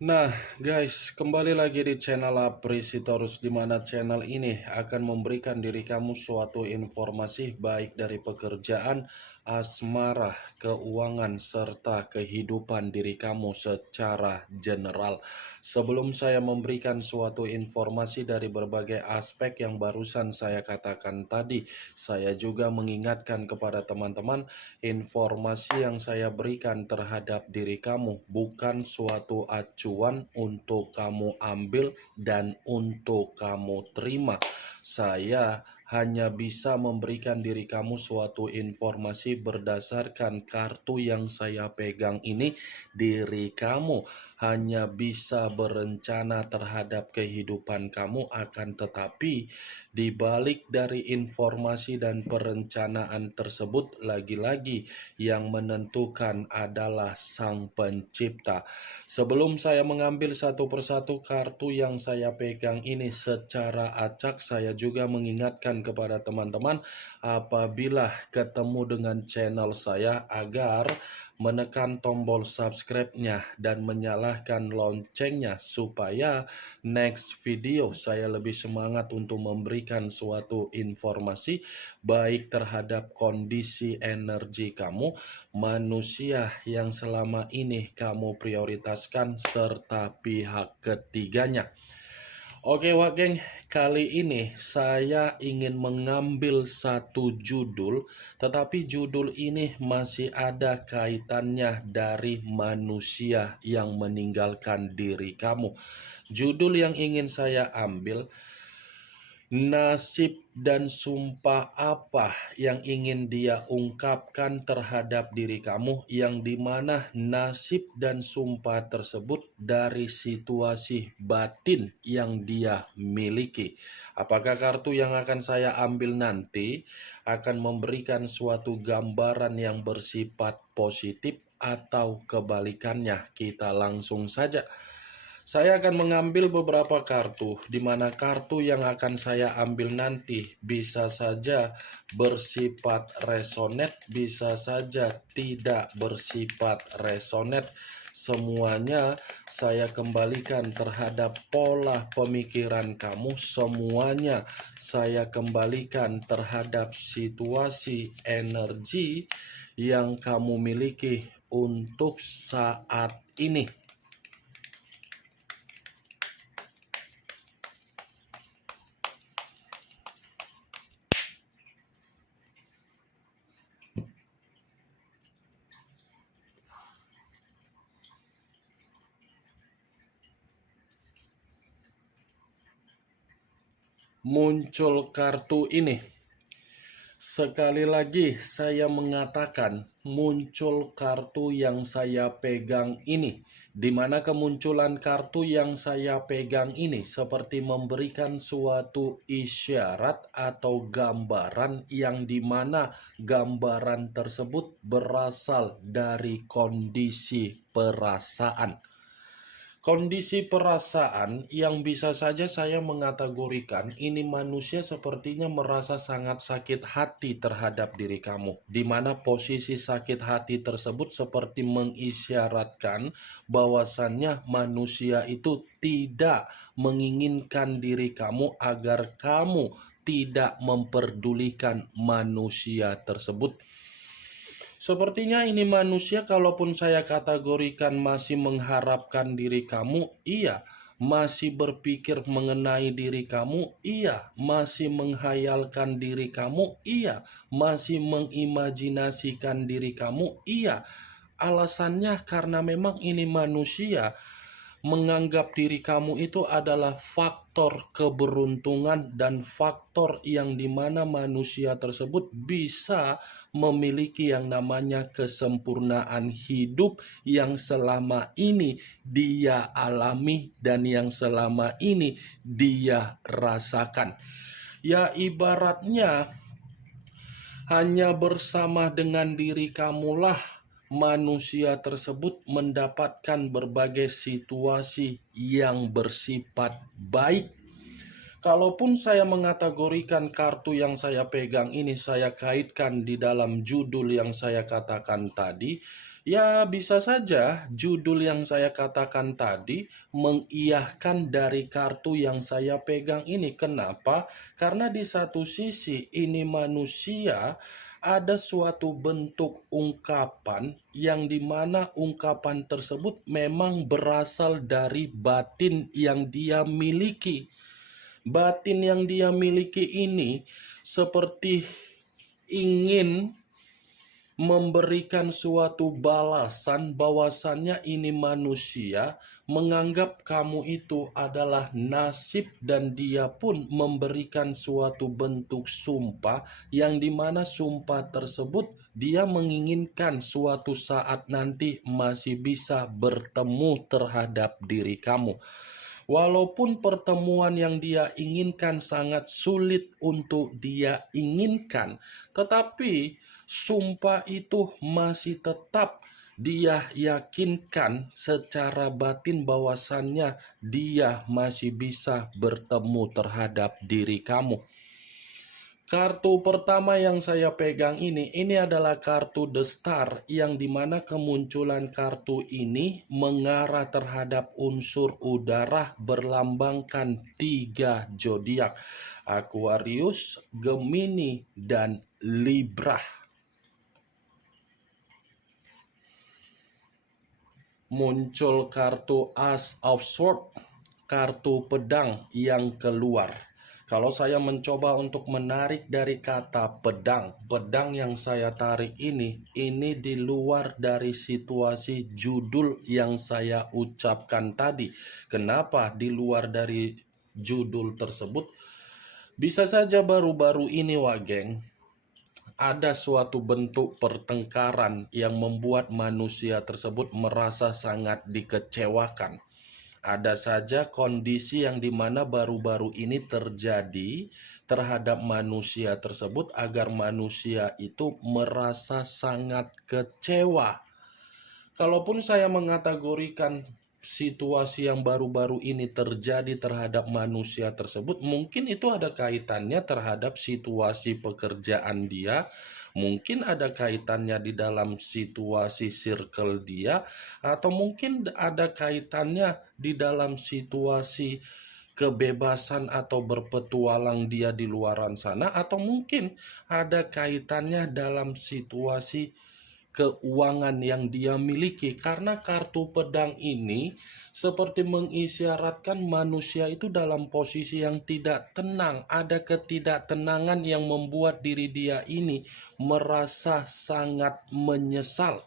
Nah, guys, kembali lagi di channel Apresitorus, di mana channel ini akan memberikan diri kamu suatu informasi baik dari pekerjaan, asmara, keuangan, serta kehidupan diri kamu secara general. Sebelum saya memberikan suatu informasi dari berbagai aspek yang barusan saya katakan tadi, saya juga mengingatkan kepada teman-teman, informasi yang saya berikan terhadap diri kamu bukan suatu acuan untuk kamu ambil dan untuk kamu terima. Saya hanya bisa memberikan diri kamu suatu informasi berdasarkan kartu yang saya pegang ini. Diri kamu hanya bisa berencana terhadap kehidupan kamu, akan tetapi di balik dari informasi dan perencanaan tersebut, lagi-lagi yang menentukan adalah Sang Pencipta. Sebelum saya mengambil satu persatu kartu yang saya pegang ini secara acak, saya juga mengingatkan kepada teman-teman apabila ketemu dengan channel saya agar menekan tombol subscribe-nya dan menyalakan loncengnya supaya next video saya lebih semangat untuk memberikan suatu informasi baik terhadap kondisi energi kamu, manusia yang selama ini kamu prioritaskan, serta pihak ketiganya. Oke wak geng, kali ini saya ingin mengambil satu judul, tetapi judul ini masih ada kaitannya dari manusia yang meninggalkan diri kamu. Judul yang ingin saya ambil, nasib dan sumpah apa yang ingin dia ungkapkan terhadap diri kamu, yang dimana nasib dan sumpah tersebut dari situasi batin yang dia miliki. Apakah kartu yang akan saya ambil nanti akan memberikan suatu gambaran yang bersifat positif atau kebalikannya? Kita langsung saja. Saya akan mengambil beberapa kartu, di mana kartu yang akan saya ambil nanti bisa saja bersifat resonet, bisa saja tidak bersifat resonet. Semuanya saya kembalikan terhadap pola pemikiran kamu, semuanya saya kembalikan terhadap situasi energi yang kamu miliki untuk saat ini. Muncul kartu ini. Sekali lagi saya mengatakan muncul kartu yang saya pegang ini, di mana kemunculan kartu yang saya pegang ini seperti memberikan suatu isyarat atau gambaran, yang dimana gambaran tersebut berasal dari kondisi perasaan. Kondisi perasaan yang bisa saja saya mengategorikan ini manusia sepertinya merasa sangat sakit hati terhadap diri kamu, di mana posisi sakit hati tersebut seperti mengisyaratkan bahwasannya manusia itu tidak menginginkan diri kamu agar kamu tidak memperdulikan manusia tersebut. Sepertinya ini manusia, kalaupun saya kategorikan masih mengharapkan diri kamu, iya. Masih berpikir mengenai diri kamu, iya. Masih menghayalkan diri kamu, iya. Masih mengimajinasikan diri kamu, iya. Alasannya karena memang ini manusia menganggap diri kamu itu adalah faktor keberuntungan dan faktor yang dimana manusia tersebut bisa memiliki yang namanya kesempurnaan hidup yang selama ini dia alami dan yang selama ini dia rasakan. Ya, ibaratnya hanya bersama dengan diri kamulah manusia tersebut mendapatkan berbagai situasi yang bersifat baik. Kalaupun saya mengategorikan kartu yang saya pegang ini, saya kaitkan di dalam judul yang saya katakan tadi, Ya, bisa saja judul yang saya katakan tadi mengiyahkan dari kartu yang saya pegang ini. Kenapa? Karena di satu sisi ini manusia ada suatu bentuk ungkapan yang dimana ungkapan tersebut memang berasal dari batin yang dia miliki. Batin yang dia miliki ini seperti ingin memberikan suatu balasan bahwasannya ini manusia menganggap kamu itu adalah nasib, dan dia pun memberikan suatu bentuk sumpah yang dimana sumpah tersebut dia menginginkan suatu saat nanti masih bisa bertemu terhadap diri kamu. Walaupun pertemuan yang dia inginkan sangat sulit untuk dia inginkan, tetapi sumpah itu masih tetap dia yakinkan secara batin bahwasannya dia masih bisa bertemu terhadap diri kamu. Kartu pertama yang saya pegang ini adalah kartu The Star, yang dimana kemunculan kartu ini mengarah terhadap unsur udara berlambangkan 3 zodiak: Aquarius, Gemini, dan Libra. Muncul kartu Ace of Swords, kartu pedang yang keluar. Kalau saya mencoba untuk menarik dari kata pedang, pedang yang saya tarik ini di luar dari situasi judul yang saya ucapkan tadi. Kenapa di luar dari judul tersebut? Bisa saja baru-baru ini, geng, ada suatu bentuk pertengkaran yang membuat manusia tersebut merasa sangat dikecewakan. Ada saja kondisi yang dimana baru-baru ini terjadi terhadap manusia tersebut agar manusia itu merasa sangat kecewa. Kalaupun saya mengategorikan situasi yang baru-baru ini terjadi terhadap manusia tersebut, mungkin itu ada kaitannya terhadap situasi pekerjaan dia, mungkin ada kaitannya di dalam situasi circle dia, atau mungkin ada kaitannya di dalam situasi kebebasan atau berpetualang dia di luaran sana, atau mungkin ada kaitannya dalam situasi keuangan yang dia miliki. Karena kartu pedang ini seperti mengisyaratkan manusia itu dalam posisi yang tidak tenang, ada ketidaktenangan yang membuat diri dia ini merasa sangat menyesal.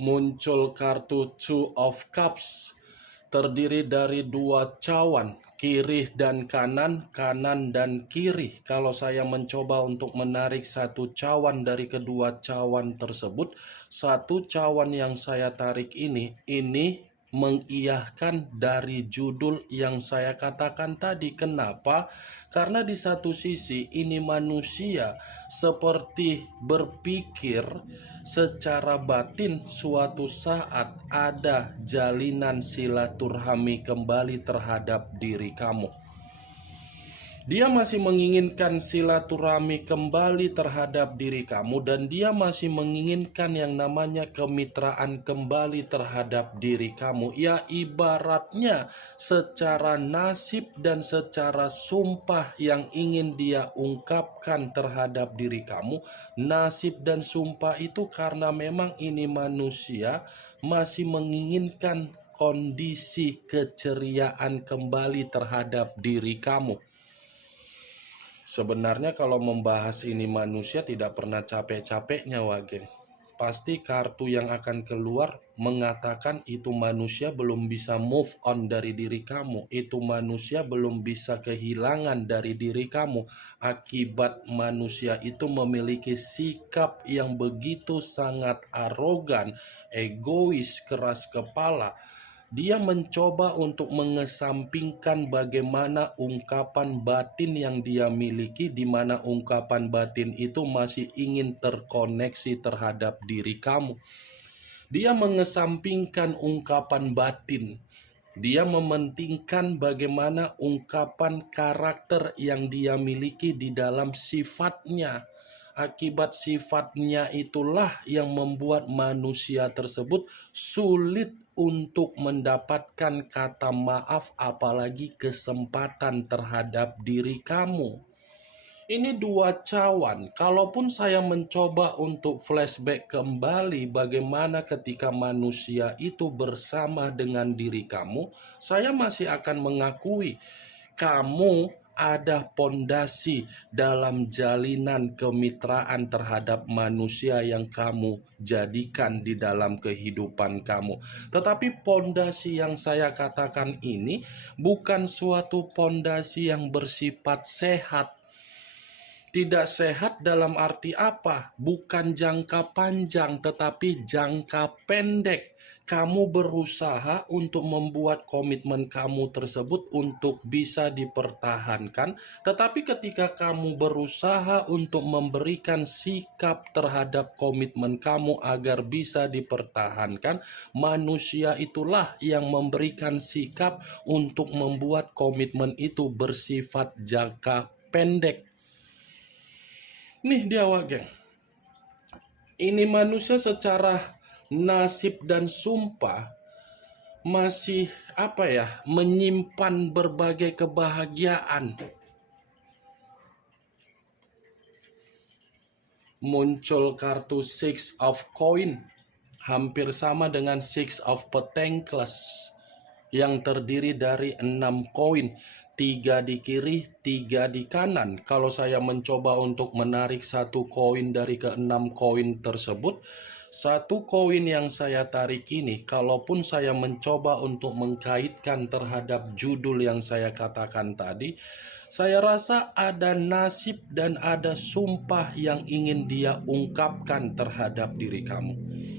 Muncul kartu Two of Cups, terdiri dari 2 cawan, kiri dan kanan, kanan dan kiri. Kalau saya mencoba untuk menarik satu cawan dari kedua cawan tersebut, satu cawan yang saya tarik ini mengiyahkan dari judul yang saya katakan tadi. Kenapa? Karena di satu sisi ini manusia seperti berpikir secara batin suatu saat ada jalinan silaturahmi kembali terhadap diri kamu. Dia masih menginginkan silaturahmi kembali terhadap diri kamu, dan dia masih menginginkan yang namanya kemitraan kembali terhadap diri kamu. Ya, ibaratnya secara nasib dan secara sumpah yang ingin dia ungkapkan terhadap diri kamu. Nasib dan sumpah itu karena memang ini manusia masih menginginkan kondisi keceriaan kembali terhadap diri kamu. Sebenarnya kalau membahas ini manusia tidak pernah capek-capeknya, geng. Pasti kartu yang akan keluar mengatakan itu manusia belum bisa move on dari diri kamu. Itu manusia belum bisa kehilangan dari diri kamu. Akibat manusia itu memiliki sikap yang begitu sangat arogan, egois, keras kepala. Dia mencoba untuk mengesampingkan bagaimana ungkapan batin yang dia miliki, di mana ungkapan batin itu masih ingin terkoneksi terhadap diri kamu. Dia mengesampingkan ungkapan batin. Dia mementingkan bagaimana ungkapan karakter yang dia miliki di dalam sifatnya. Akibat sifatnya itulah yang membuat manusia tersebut sulit untuk mendapatkan kata maaf, apalagi kesempatan terhadap diri kamu. Ini dua cawan. Kalaupun saya mencoba untuk flashback kembali bagaimana ketika manusia itu bersama dengan diri kamu, saya masih akan mengakui kamu ada pondasi dalam jalinan kemitraan terhadap manusia yang kamu jadikan di dalam kehidupan kamu. Tetapi pondasi yang saya katakan ini bukan suatu pondasi yang bersifat sehat. Tidak sehat dalam arti apa? Bukan jangka panjang, tetapi jangka pendek. Kamu berusaha untuk membuat komitmen kamu tersebut untuk bisa dipertahankan, tetapi ketika kamu berusaha untuk memberikan sikap terhadap komitmen kamu agar bisa dipertahankan, manusia itulah yang memberikan sikap untuk membuat komitmen itu bersifat jangka pendek. Nih dia geng. Ini manusia secara nasib dan sumpah masih menyimpan berbagai kebahagiaan. Muncul kartu Six of Coin, hampir sama dengan Six of Pentacles, yang terdiri dari 6 koin, 3 di kiri, 3 di kanan. Kalau saya mencoba untuk menarik satu koin dari ke-6 koin tersebut, satu koin yang saya tarik ini, kalaupun saya mencoba untuk mengkaitkan terhadap judul yang saya katakan tadi, saya rasa ada nasib dan ada sumpah yang ingin dia ungkapkan terhadap diri kamu,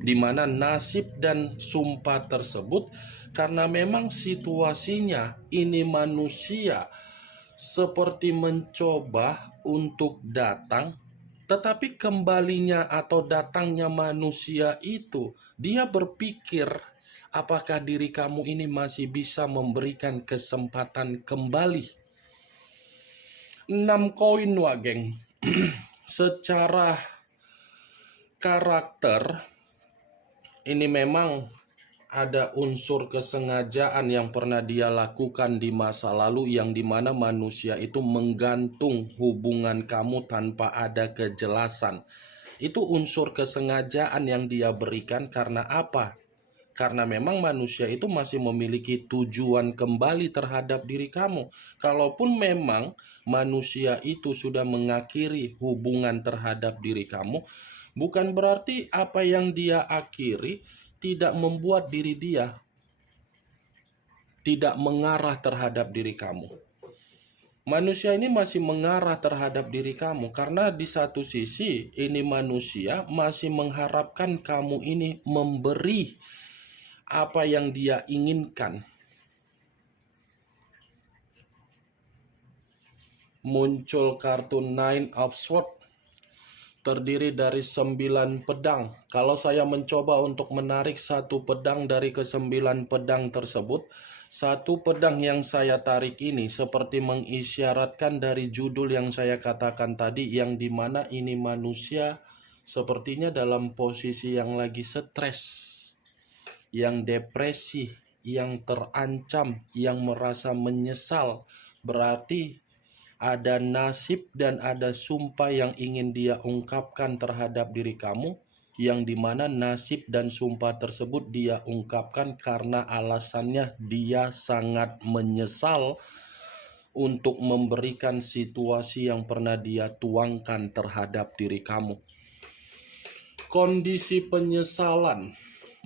di mana nasib dan sumpah tersebut karena memang situasinya ini manusia seperti mencoba untuk datang, tetapi kembalinya atau datangnya manusia itu, dia berpikir apakah diri kamu ini masih bisa memberikan kesempatan kembali. 6 koin geng. Secara karakter ini memang ada unsur kesengajaan yang pernah dia lakukan di masa lalu, yang dimana manusia itu menggantung hubungan kamu tanpa ada kejelasan. Itu unsur kesengajaan yang dia berikan. Karena apa? Karena memang manusia itu masih memiliki tujuan kembali terhadap diri kamu. Kalaupun memang manusia itu sudah mengakhiri hubungan terhadap diri kamu, bukan berarti apa yang dia akhiri tidak membuat diri dia tidak mengarah terhadap diri kamu. Manusia ini masih mengarah terhadap diri kamu karena di satu sisi ini manusia masih mengharapkan kamu ini memberi apa yang dia inginkan. Muncul kartu Nine of Swords, terdiri dari 9 pedang. Kalau saya mencoba untuk menarik satu pedang dari ke-9 pedang tersebut, satu pedang yang saya tarik ini seperti mengisyaratkan dari judul yang saya katakan tadi, yang dimana ini manusia sepertinya dalam posisi yang lagi stres, yang depresi, yang terancam, yang merasa menyesal. Berarti ada nasib dan ada sumpah yang ingin dia ungkapkan terhadap diri kamu, yang dimana nasib dan sumpah tersebut dia ungkapkan karena alasannya dia sangat menyesal untuk memberikan situasi yang pernah dia tuangkan terhadap diri kamu. Kondisi penyesalan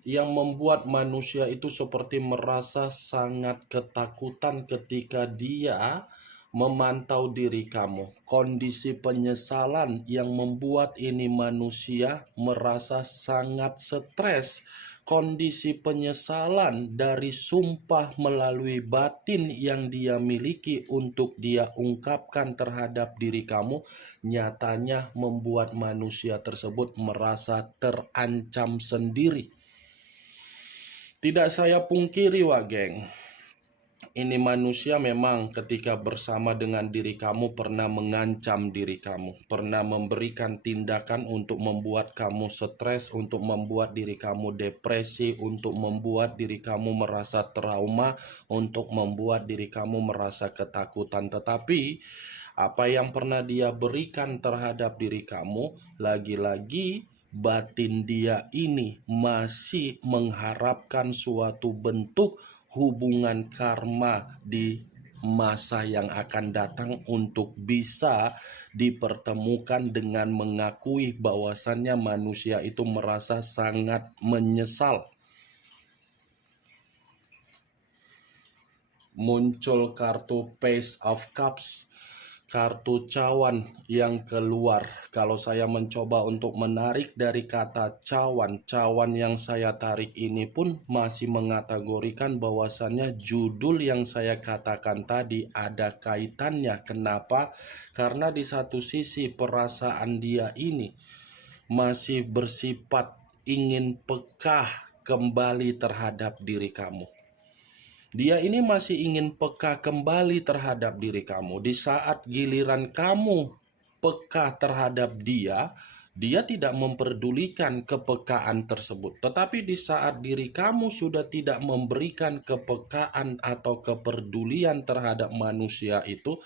yang membuat manusia itu seperti merasa sangat ketakutan ketika dia memantau diri kamu. Kondisi penyesalan yang membuat ini manusia merasa sangat stres. Kondisi penyesalan dari sumpah melalui batin yang dia miliki untuk dia ungkapkan terhadap diri kamu, nyatanya membuat manusia tersebut merasa terancam sendiri. Tidak saya pungkiri geng, ini manusia memang ketika bersama dengan diri kamu pernah mengancam diri kamu, pernah memberikan tindakan untuk membuat kamu stres, untuk membuat diri kamu depresi, untuk membuat diri kamu merasa trauma, untuk membuat diri kamu merasa ketakutan. Tetapi apa yang pernah dia berikan terhadap diri kamu, lagi-lagi batin dia ini masih mengharapkan suatu bentuk hubungan karma di masa yang akan datang untuk bisa dipertemukan dengan mengakui bahwasannya manusia itu merasa sangat menyesal. Muncul kartu Page of Cups, kartu cawan yang keluar. Kalau saya mencoba untuk menarik dari kata cawan, cawan yang saya tarik ini pun masih mengategorikan bahwasannya judul yang saya katakan tadi ada kaitannya. Kenapa? Karena di satu sisi perasaan dia ini masih bersifat ingin peka kembali terhadap diri kamu. Dia ini masih ingin peka kembali terhadap diri kamu. Di saat giliran kamu peka terhadap dia, dia tidak memperdulikan kepekaan tersebut. Tetapi di saat diri kamu sudah tidak memberikan kepekaan atau kepedulian terhadap manusia itu,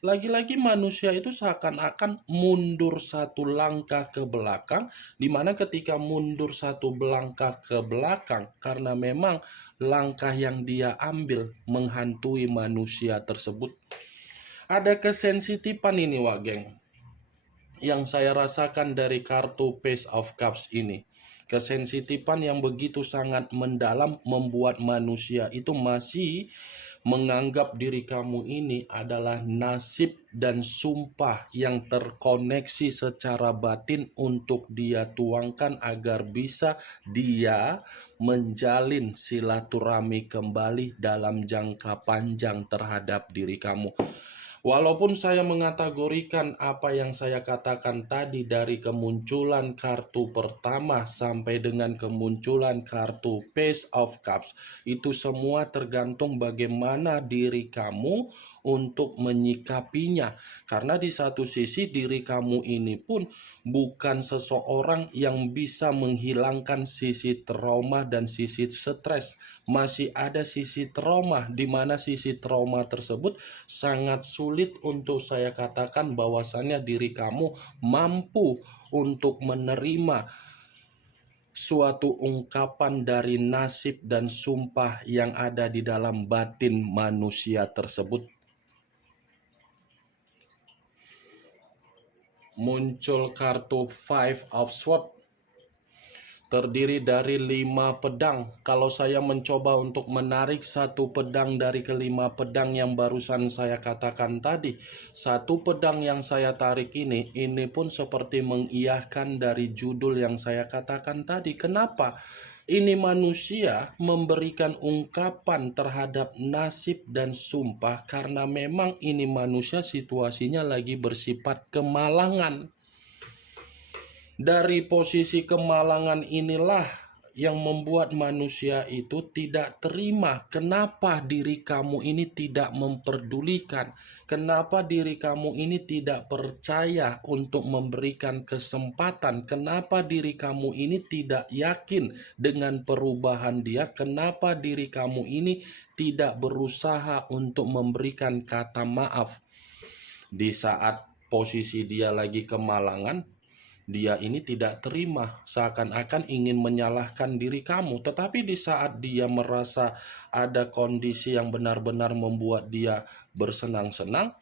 lagi-lagi manusia itu seakan-akan mundur satu langkah ke belakang, di mana ketika mundur satu langkah ke belakang karena memang langkah yang dia ambil menghantui manusia tersebut. Ada kesensitifan ini, Wak Geng, yang saya rasakan dari kartu Page of Cups ini. Kesensitifan yang begitu sangat mendalam membuat manusia itu masih menganggap diri kamu ini adalah nasib dan sumpah yang terkoneksi secara batin untuk dia tuangkan agar bisa dia menjalin silaturahmi kembali dalam jangka panjang terhadap diri kamu. Walaupun saya mengategorikan apa yang saya katakan tadi dari kemunculan kartu pertama sampai dengan kemunculan kartu Page of Cups, itu semua tergantung bagaimana diri kamu untuk menyikapinya. Karena di satu sisi diri kamu ini pun bukan seseorang yang bisa menghilangkan sisi trauma dan sisi stres. Masih ada sisi trauma, di mana sisi trauma tersebut sangat sulit untuk saya katakan bahwasannya diri kamu mampu untuk menerima suatu ungkapan dari nasib dan sumpah yang ada di dalam batin manusia tersebut. Muncul kartu Five of Swords, terdiri dari 5 pedang. Kalau saya mencoba untuk menarik satu pedang dari kelima pedang yang barusan saya katakan tadi, satu pedang yang saya tarik ini pun seperti mengiyahkan dari judul yang saya katakan tadi. Kenapa? Ini manusia memberikan ungkapan terhadap nasib dan sumpah karena memang ini manusia situasinya lagi bersifat kemalangan. Dari posisi kemalangan inilah yang membuat manusia itu tidak terima. Kenapa diri kamu ini tidak memperdulikan? Kenapa diri kamu ini tidak percaya untuk memberikan kesempatan? Kenapa diri kamu ini tidak yakin dengan perubahan dia? Kenapa diri kamu ini tidak berusaha untuk memberikan kata maaf? Di saat posisi dia lagi kemalangan, dia ini tidak terima, seakan-akan ingin menyalahkan diri kamu. Tetapi di saat dia merasa ada kondisi yang benar-benar membuat dia bersenang-senang,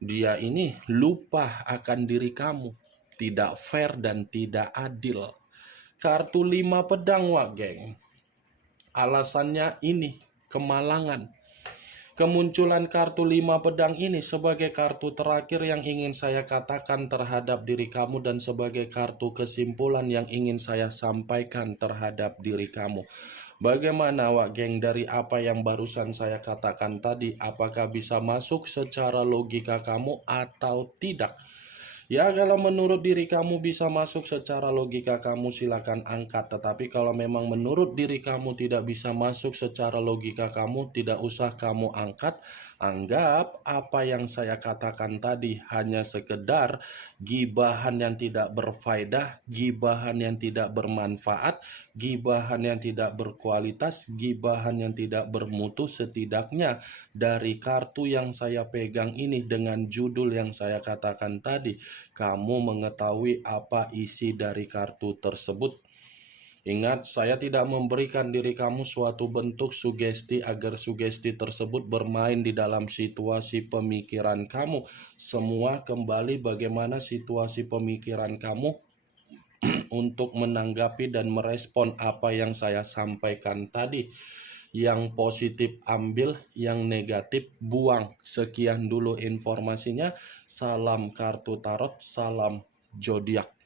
dia ini lupa akan diri kamu. Tidak fair dan tidak adil. Kartu 5 pedang, Wak Geng. Alasannya ini, kemalangan. Kemunculan kartu 5 pedang ini sebagai kartu terakhir yang ingin saya katakan terhadap diri kamu dan sebagai kartu kesimpulan yang ingin saya sampaikan terhadap diri kamu. Bagaimana, Wak Geng, dari apa yang barusan saya katakan tadi? Apakah bisa masuk secara logika kamu atau tidak? Ya, kalau menurut diri kamu bisa masuk secara logika kamu silakan angkat. Tetapi kalau memang menurut diri kamu tidak bisa masuk secara logika kamu, tidak usah kamu angkat. Anggap apa yang saya katakan tadi hanya sekedar gibahan yang tidak berfaedah, gibahan yang tidak bermanfaat, gibahan yang tidak berkualitas, gibahan yang tidak bermutu. Setidaknya dari kartu yang saya pegang ini dengan judul yang saya katakan tadi, kamu mengetahui apa isi dari kartu tersebut. Ingat, saya tidak memberikan diri kamu suatu bentuk sugesti agar sugesti tersebut bermain di dalam situasi pemikiran kamu. Semua kembali bagaimana situasi pemikiran kamu untuk menanggapi dan merespon apa yang saya sampaikan tadi. Yang positif ambil, yang negatif buang. Sekian dulu informasinya. Salam kartu tarot, salam zodiak.